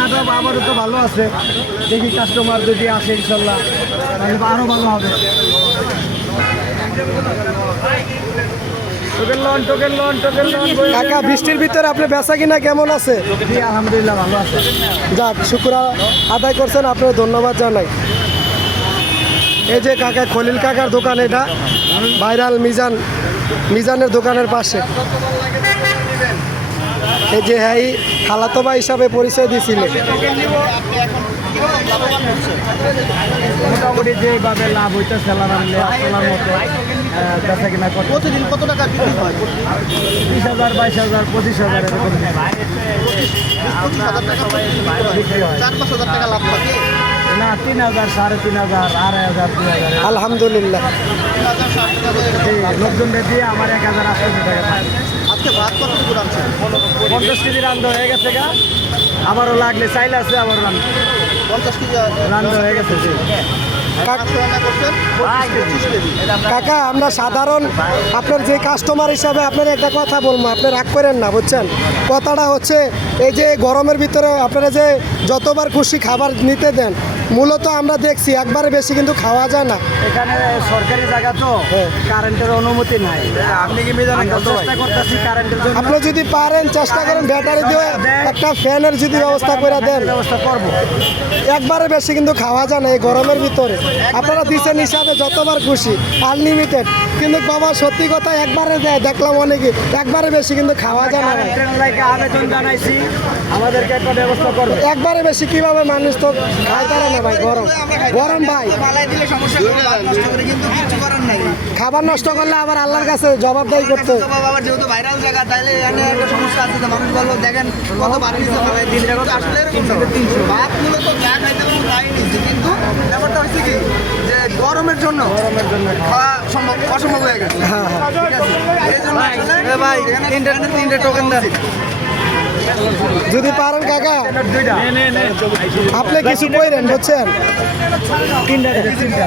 কেনাটা আবারও তো ভালো আছে, দেখি কাস্টমার যদি আসে ইনশাল্লাহ তাহলে আরও ভালো হবে। কাকা বৃষ্টির ভিতরে আপনি বেচা কিনা কেমন আছে? জি আলহামদুলিল্লাহ ভালো আছে। যাক, শুক্র আদায় করছেন, আপনার ধন্যবাদ জানাই। এই যে কাকা খলিল কাকার দোকান, এটা ভাইরাল মিজানের দোকানের পাশে। এই যে হ্যাঁ খালাতো ভাই হিসাবে পরিচয় দিয়েছিলেন। মোটামুটি যেভাবে লাভ হইতেছে আল্লাহর মতো বেচা কিনা প্রতিদিন কত টাকা বিক্রি হয়? 20,000 22,000 25,000 এরকম 25,000 টাকা বিক্রি হয়। 4-5,000 টাকা লাভ থাকে। না 3,000 3,500 2,500 3,000। আলহামদুলিল্লাহ। লোকজনদের দিয়ে আমার 1,800 টাকা থাকে। আজকে ভাত কত দূর আনছেন? 50 কেজি রান্না হয়ে গেছে গা, আবারও লাগলে চাইলে আছে, আবার 50 কেজি রান্না হয়ে গেছে। জি রান্না করছেন 25 কেজি। কাকা আমরা সাধারণ আপনার যে কাস্টমার হিসাবে আপনার একটা কথা বলবো, আপনি রাগ করেন না বুঝছেন। কথাটা হচ্ছে এই যে গরমের ভিতরে আপনারা যে যতবার খুশি খাবার নিতে দেন, মূলত আমরা দেখছি একবারে বেশি কিন্তু খাওয়া যায় না। এখানে সরকারি জায়গা তো, কারেন্টের অনুমতি নাই। আপনি কি চেষ্টা করতেছি কারেন্টের জন্য। আপনি যদি পারেন চেষ্টা করেন ব্যাটারি দিয়ে একটা ফ্যানের যদি ব্যবস্থা করে দেন, ব্যবস্থা করবো। একবারে বেশি কিন্তু খাওয়া যায় না এই গরমের ভিতরে। আপনারা দিচ্ছেন হিসাবে যতবার খুশি আনলিমিটেড, কিন্তু বাবা সত্যি কথা একবারে দেয় দেখলাম অনেকে, একবারে বেশি কিন্তু খাওয়া যায় না ভাই। কারেন্টের লাইকে আবেদন জানাইছি, আমাদেরকে একটা ব্যবস্থা করবে। একবারে বেশি কিভাবে মানুষ তো খাই পারে না ভাই, গরম গরম ভাই। বালাই দিলে সমস্যা করে নষ্ট করে, কিন্তু কিছু করার নাই। খাবার নষ্ট করলে আবার আল্লাহর কাছে জবাবদাহি করতে। বাবার যেহেতু ভাইরাল জায়গা, তাইলে এখানে একটা সমস্যা আছে যে মানুষ বলবো দেখেন কত বাড়ি দিতে পারে 3 টাকা। তো আসলে এরকম না। ভাত মূলত যা খাইতে পারবো তাই নিচ্ছে, কিন্তু ব্যাপারটা হচ্ছে কি যে গরমের জন্য খাওয়া সম্ভব অসম্ভব হয়ে গেছে। ঠিক আছে, এই জন্য আসলে ভাই 3টে টোকেন দেন যদি পারেন কাকা, দুইটা আপনি কিছু কইরেন বুঝছেন। 3টা